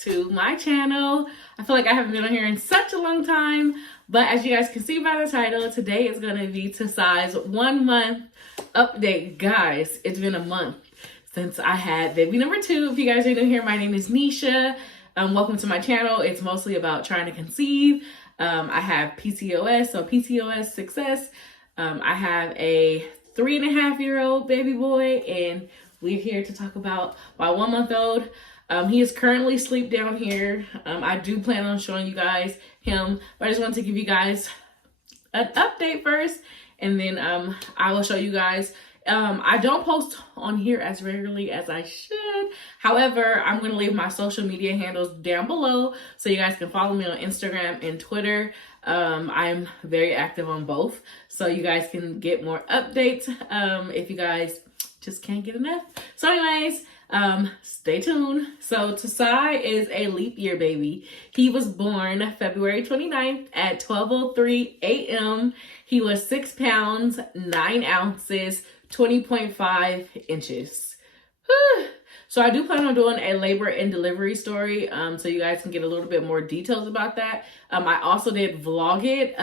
to my channel. I feel like I haven't been on here in such a long time, but as you guys can see by the title, today is going to be Tasai's 1 month update. Guys, it's been a month since I had baby number 2. If you guys are new here, my name is Nisha. Welcome to my channel. It's mostly about trying to conceive. I have PCOS, so PCOS success. I have a 3.5-year-old baby boy, and we're here to talk about my 1-month-old. He is currently asleep down here. I do plan on showing you guys him, but I just wanted to give you guys an update first, and then I will show you guys. I don't post on here as regularly as I should. However, I'm going to leave my social media handles down below so you guys can follow me on Instagram and Twitter. I'm very active on both, so you guys can get more updates if you guys just can't get enough. So anyways, stay tuned. So Tasai is a leap year baby. He was born February 29th at 12:03 a.m. He was 6 pounds, 9 ounces, 20.5 inches. So I do plan on doing a labor and delivery story, so you guys can get a little bit more details about that. I also did vlog it,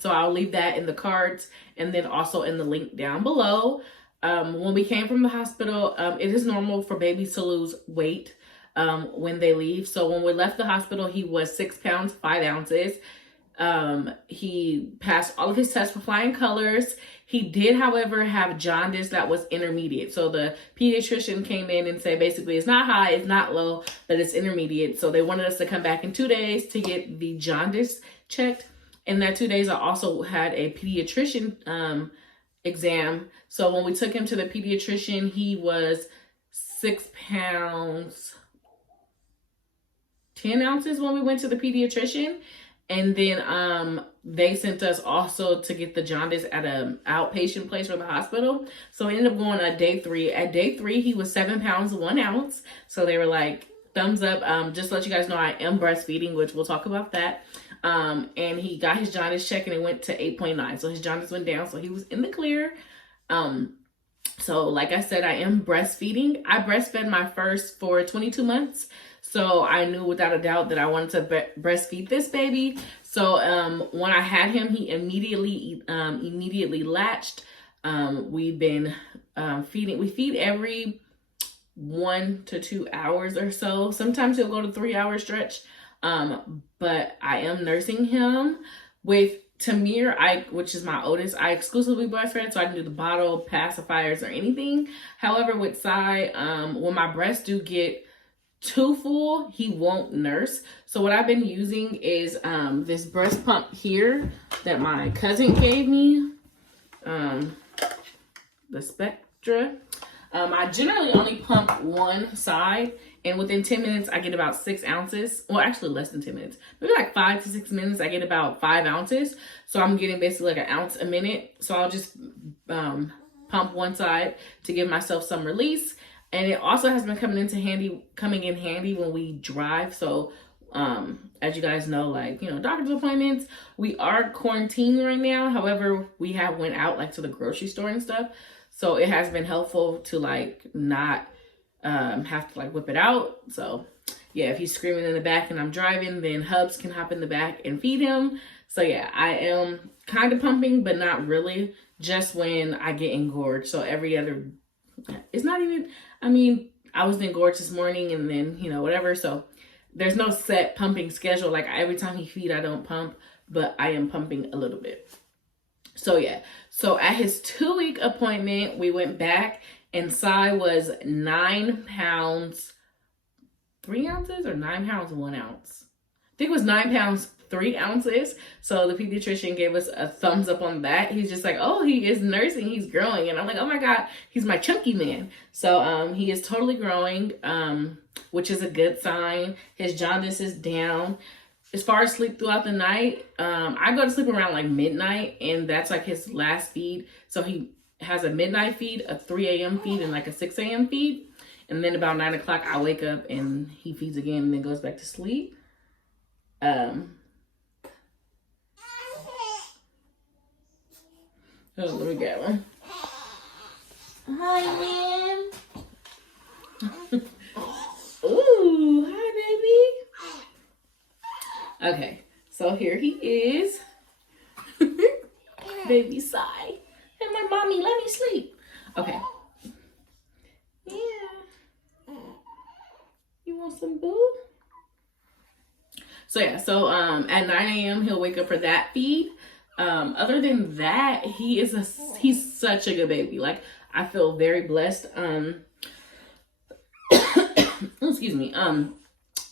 so I'll leave that in the cards and then also in the link down below. When we came from the hospital, it is normal for babies to lose weight when they leave. So when we left the hospital, he was 6 pounds, 5 ounces. He passed all of his tests for flying colors. He did, however, have jaundice that was intermediate. So the pediatrician came in and said, basically, it's not high, it's not low, but it's intermediate. So they wanted us to come back in 2 days to get the jaundice checked. In that 2 days, I also had a pediatrician exam. So when we took him to the pediatrician, he was 6 pounds, 10 ounces when we went to the pediatrician. And then they sent us also to get the jaundice at an outpatient place from the hospital. So we ended up going on day 3. At day 3, he was 7 pounds, 1 ounce. So they were like, thumbs up. Just to let you guys know, I am breastfeeding, which we'll talk about that. And he got his jaundice check and it went to 8.9. So his jaundice went down. So he was in the clear. So like I said, I am breastfeeding. I breastfed my first for 22 months. So I knew without a doubt that I wanted to breastfeed this baby. So when I had him, he immediately latched. We've been feeding. We feed every 1 to 2 hours or so. Sometimes he'll go to 3-hour stretch. But I am nursing him. With Tamir, which is my oldest, I exclusively breastfed, so I can do the bottle, pacifiers, or anything. However, with Sai, when my breasts do get too full, he won't nurse. So what I've been using is this breast pump here that my cousin gave me, the Spectra. I generally only pump one side, and within 10 minutes I get about 6 ounces. Well, actually less than 10 minutes, maybe like 5 to 6 minutes I get about 5 ounces. So I'm getting basically like 1 ounce a minute. So I'll just pump one side to give myself some release. And it also has been coming in handy when we drive. So, as you guys know, like, doctor's appointments, we are quarantined right now. However, we have went out like to the grocery store and stuff. So it has been helpful to like not, have to like whip it out. So yeah, if he's screaming in the back and I'm driving, then Hubs can hop in the back and feed him. So yeah, I am kind of pumping, but not really, just when I get engorged. So every other, it's not even, I was engorged this morning and then, whatever. So there's no set pumping schedule. Like every time he feed, I don't pump, but I am pumping a little bit. So yeah. So at his 2-week appointment, we went back and Sai was 9 pounds, 3 ounces or 9 pounds, 1 ounce. I think it was 9 pounds, 3 ounces. So the pediatrician gave us a thumbs up on that. He's just like, oh, he is nursing, he's growing. And I'm like, oh my God, he's my chunky man. So he is totally growing, which is a good sign. His jaundice is down. As far as sleep throughout the night, I go to sleep around like midnight, and that's like his last feed. So he has a midnight feed, a 3 a.m. feed, and like a 6 a.m. feed. And then about 9 o'clock, I wake up and he feeds again and then goes back to sleep. Oh, let me get one. Hi, man. Ooh, hi, baby. So here he is. Baby sigh. And my mommy, let me sleep. Okay. Yeah. You want some boo? So yeah, so at 9 a.m. he'll wake up for that feed. Other than that, he's such a good baby. Like, I feel very blessed. Excuse me.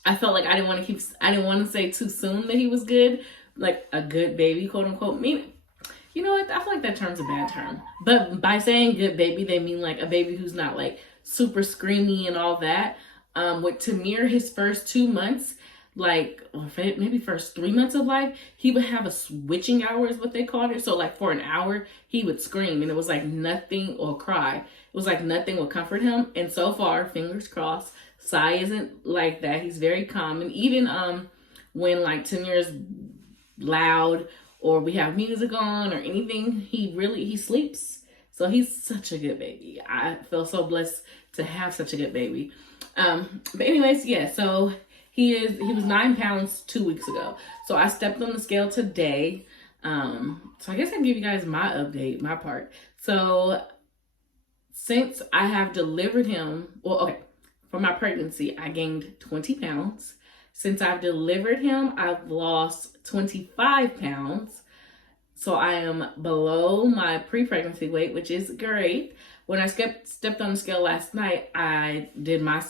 I felt like I didn't want to say too soon that he was good, like a good baby, quote unquote. You know what? I feel like that term's a bad term. But by saying good baby, they mean like a baby who's not like super screamy and all that. With Tamir, his first 2 months, like, or maybe first 3 months of life, he would have a switching hour is what they called it. So like for an hour, he would scream and it was like nothing, or cry. It was like nothing would comfort him. And so far, fingers crossed, Sai isn't like that. He's very calm. And even when like Tamir's loud or we have music on or anything, he sleeps. So he's such a good baby. I feel so blessed to have such a good baby. But anyways, yeah, so he was 9 pounds 2 weeks ago. So I stepped on the scale today. So I guess I can give you guys my update, my part. So since I have delivered him, for my pregnancy, I gained 20 pounds. Since I've delivered him, I've lost 25 pounds. So I am below my pre-pregnancy weight, which is great. When I stepped on the scale last night, I did my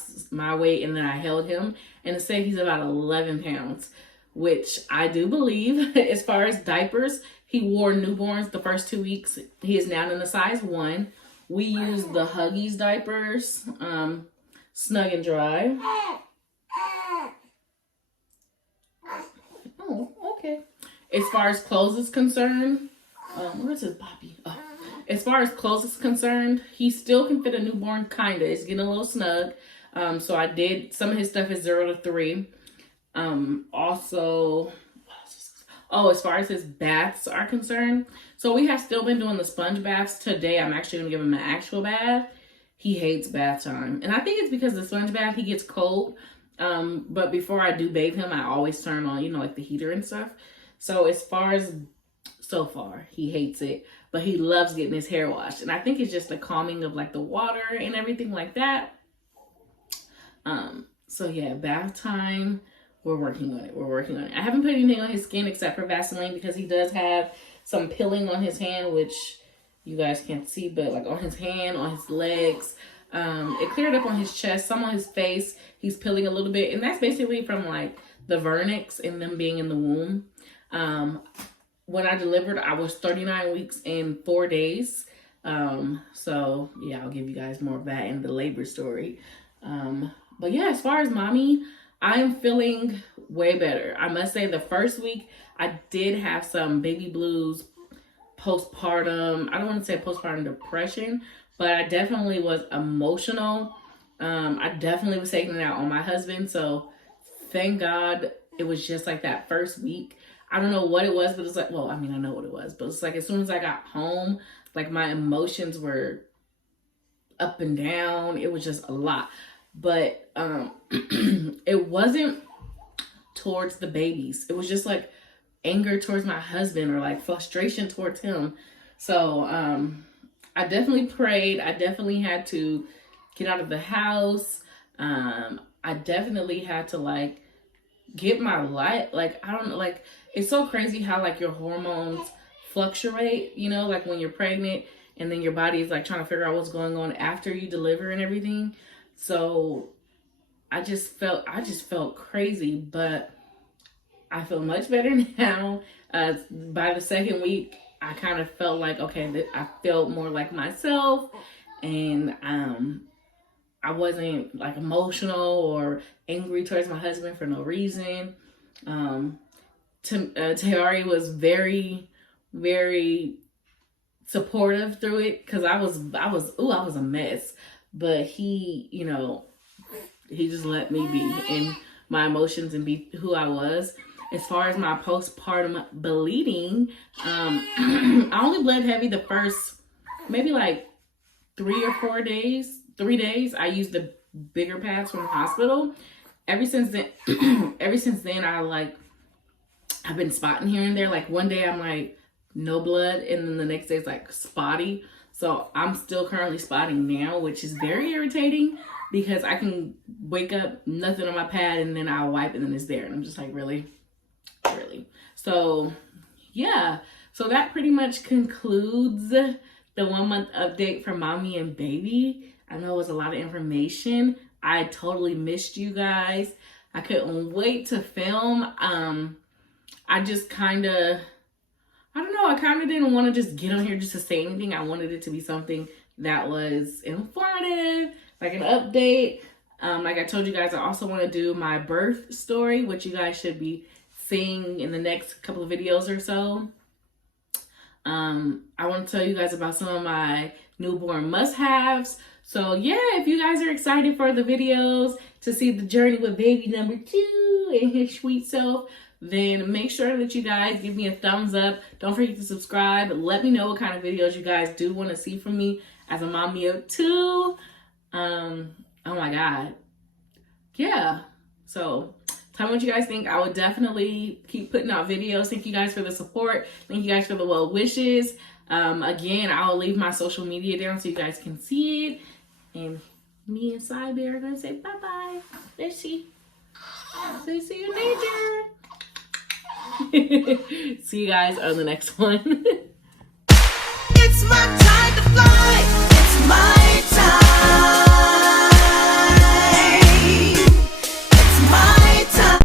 weight and then I held him. And it said he's about 11 pounds, which I do believe. As far as diapers, he wore newborns the first 2 weeks. He is now in a size 1. We use the Huggies diapers, Snug and Dry. Oh, okay. As far as clothes is concerned, where's his Bobby? Oh. As far as clothes is concerned, he still can fit a newborn, kinda. It's getting a little snug. So I did, some of his stuff is 0 to 3. Also, as far as his baths are concerned, so we have still been doing the sponge baths. Today, I'm actually gonna give him an actual bath. He hates bath time. And I think it's because the sponge bath, he gets cold. But before I do bathe him, I always turn on, like the heater and stuff. So so far, he hates it, but he loves getting his hair washed. And I think it's just the calming of like the water and everything like that. So yeah, bath time, we're working on it. I haven't put anything on his skin except for Vaseline because he does have some peeling on his hand, which you guys can't see, but like on his hand, on his legs. It cleared up on his chest, some on his face. He's peeling a little bit, and that's basically from like the vernix and them being in the womb. When I delivered, I was 39 weeks and 4 days. So yeah, I'll give you guys more of that in the labor story. But yeah, as far as mommy, I am feeling way better. I must say the first week, I did have some baby blues, postpartum. I don't want to say postpartum depression, but I definitely was emotional. I definitely was taking it out on my husband. So thank God it was just like that first week. I don't know what it was, but it's like, I know what it was, but it's like as soon as I got home, like my emotions were up and down. It was just a lot. But it wasn't towards the babies. It was just like anger towards my husband or like frustration towards him. So I definitely prayed. I definitely had to get out of the house. I definitely had to like get my life. Like, I don't know, like it's so crazy how like your hormones fluctuate, like when you're pregnant and then your body is like trying to figure out what's going on after you deliver and everything. So I just felt crazy, but I feel much better now. By the second week, I kind of felt like, okay, I felt more like myself, and I wasn't like emotional or angry towards my husband for no reason. Tayari was very, very supportive through it because I was a mess, but he, he just let me be in my emotions and be who I was. As far as my postpartum bleeding, I only bled heavy the first maybe like 3 or 4 days. 3 days. I used the bigger pads from the hospital. Ever since then, I like I've been spotting here and there. Like one day I'm like no blood, and then the next day it's like spotty. So I'm still currently spotting now, which is very irritating because I can wake up, nothing on my pad, and then I'll wipe and then it's there. And I'm just like, really? So yeah, so that pretty much concludes the 1 month update for mommy and baby. I know it was a lot of information. I totally missed you guys. I couldn't wait to film. I just kind of, I don't know, I kind of didn't want to just get on here just to say anything. I wanted it to be something that was informative, like an update. Like I told you guys, I also want to do my birth story, which you guys should be seeing in the next couple of videos or so. I want to tell you guys about some of my newborn must-haves. So yeah, if you guys are excited for the videos to see the journey with baby number 2 and his sweet self, then make sure that you guys give me a thumbs up. Don't forget to subscribe. Let me know what kind of videos you guys do want to see from me as a mommy of 2. Oh my God. Yeah. So tell me what you guys think. I would definitely keep putting out videos. Thank you guys for the support. Thank you guys for the well wishes. Again, I'll leave my social media down so you guys can see it. And me and Cy Bear are going to say bye-bye. There she. Say see you later. See you guys on the next one. It's my time to fly. It's my